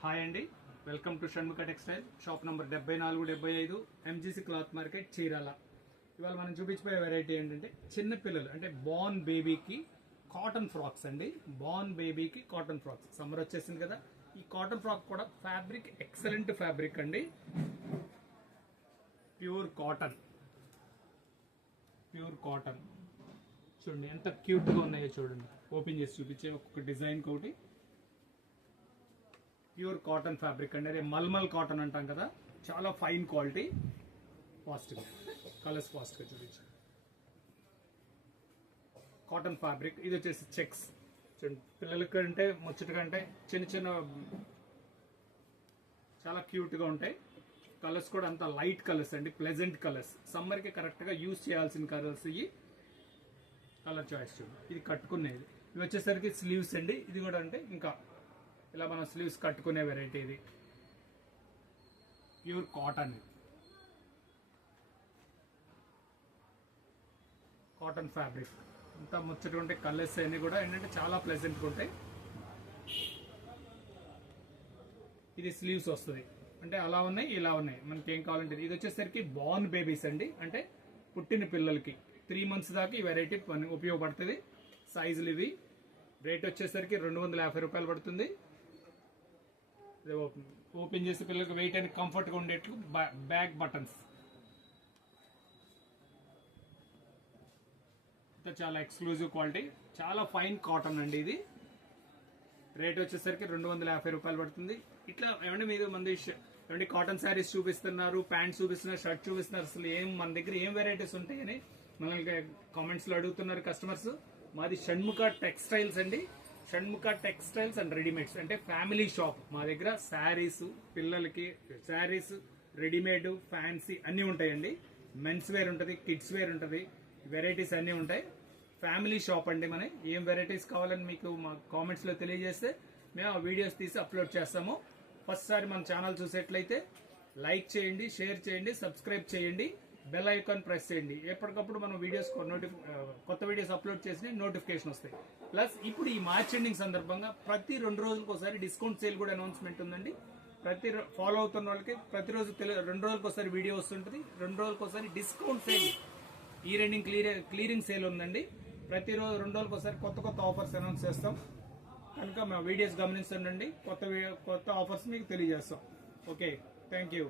Hi అండి, welcome to Shanmukha textile shop number 7475 MGC cloth market Chirala. ఇవాళ మనం చూపించిపోయే వెరైటీ ఏంటంటే చిన్న పిల్లలు అంటే బోర్న్ బేబీకి కాటన్ ఫ్రాక్స్ అండి. బోర్న్ బేబీకి కాటన్ ఫ్రాక్స్ సమ్మర్ వచ్చేసింది కదా. ఈ కాటన్ ఫ్రాక్ కూడా ఫ్యాబ్రిక్ ఎక్సలెంట్ ఫ్యాబ్రిక్ అండి, ప్యూర్ కాటన్. చూడండి ఎంత క్యూట్ గా ఉన్నాయో చూడండి. ఓపెన్ చేసి చూపించే ఒక్కొక్క డిజైన్ ఒకటి. ప్యూర్ కాటన్ ఫ్యాబ్రిక్ అండి, అదే మల్మల్ కాటన్ అంటాం కదా, చాలా ఫైన్ క్వాలిటీ. ఫాస్ట్గా కలర్స్ ఫాస్ట్గా చూపించు. కాటన్ ఫ్యాబ్రిక్ ఇది వచ్చేసి చెక్స్. చూడండి పిల్లలకి అంటే ముచ్చటగా అంటే చిన్న చిన్న చాలా క్యూట్గా ఉంటాయి. కలర్స్ కూడా అంత లైట్ కలర్స్ అండి, ప్లెజెంట్ కలర్స్. సమ్మర్కి కరెక్ట్గా యూజ్ చేయాల్సిన కలర్స్ ఇవి. కలర్ చాయిస్ చూడండి. ఇది కట్టుకునేది. ఇవి వచ్చేసరికి స్లీవ్స్ అండి. ఇది కూడా అంటే ఇంకా ఇలా మనం స్లీవ్స్ కట్టుకునే వెరైటీ. ఇది ప్యూర్ కాటన్, కాటన్ ఫ్యాబ్రిక్. అంతా ముచ్చటగా ఉంటాయి. కలర్స్ అన్ని కూడా ఏంటంటే చాలా ప్లెజెంట్గా ఉంటాయి. ఇది స్లీవ్స్ వస్తుంది అంటే అలా ఉన్నాయి ఇలా ఉన్నాయి, మనకి ఏం కావాలంటే. ఇది వచ్చేసరికి బోర్న్ బేబీస్ అండి, అంటే పుట్టిన పిల్లలకి 3 months దాకా ఈ వెరైటీ ఉపయోగపడుతుంది. సైజులు ఇవి. రేట్ వచ్చేసరికి 250 రూపాయలు పడుతుంది. ఓపెన్ చేసి పిల్లలకి వెయిట్ అని కంఫర్ట్గా ఉండేట్లు బ్యాక్ బటన్స్. చాలా ఎక్స్క్లూజివ్ క్వాలిటీ, చాలా ఫైన్ కాటన్ అండి ఇది. రేట్ వచ్చేసరికి 250 రూపాయలు పడుతుంది. ఇట్లా ఏమంటే మీరు మంది ఏమంటే కాటన్ శారీస్ చూపిస్తున్నారు, ప్యాంట్స్ చూపిస్తున్నారు, షర్ట్ చూపిస్తున్నారు. అసలు ఏం మన దగ్గర ఏం వెరైటీస్ ఉంటాయని మనల్ని కామెంట్స్ లో అడుగుతున్నారు కస్టమర్స్. మాది షణ్ముఖ టెక్స్టైల్స్ అండి. షణ్ముఖ టెక్స్టైల్స్ అండ్ రెడీమేడ్స్ అంటే ఫ్యామిలీ షాప్. మా దగ్గర శారీస్, పిల్లలకి శారీస్, రెడీమేడ్, ఫ్యాన్సీ అన్ని ఉంటాయండి. మెన్స్ వేర్ ఉంటుంది, కిడ్స్ వేర్ ఉంటుంది, వెరైటీస్ అన్ని ఉంటాయి. ఫ్యామిలీ షాప్ అండి. మన ఏం వెరైటీస్ కావాలని మీకు మా కామెంట్స్ లో తెలియజేస్తే మేము ఆ వీడియోస్ తీసి అప్లోడ్ చేస్తాము. ఫస్ట్ సారి మన ఛానల్ చూసేట్లయితే లైక్ చేయండి, షేర్ చేయండి, సబ్స్క్రైబ్ చేయండి, బెల్ ఐకాన్ ప్రెస్ చేయండి. ఎప్పటికప్పుడు మనం వీడియోస్ కొత్త వీడియోస్ అప్లోడ్ చేసి నోటిఫికేషన్ వస్తాయి. ప్లస్ ఇప్పుడు ఈ మార్చ్ ఎండింగ్ సందర్భంగా ప్రతి 2 రోజులకు ఒకసారి డిస్కౌంట్ సేల్ కూడా అనౌన్స్మెంట్ ఉందండి. ఫాలో అవుతున్న వాళ్ళకి ప్రతిరోజు 2 రోజులకు ఒకసారి వీడియో వస్తుంటుంది. 2 రోజులకు ఒకసారి డిస్కౌంట్ సేల్, ఈ రెండింగ్ క్లియరింగ్ సేల్ ఉందండి. ప్రతిరోజు 2 రోజులకు ఒకసారి కొత్త ఆఫర్స్ అనౌన్స్ చేస్తాం కనుక మా వీడియోస్ గమనించండి. కొత్త ఆఫర్స్ మీకు తెలియజేస్తాం. Okay, thank you.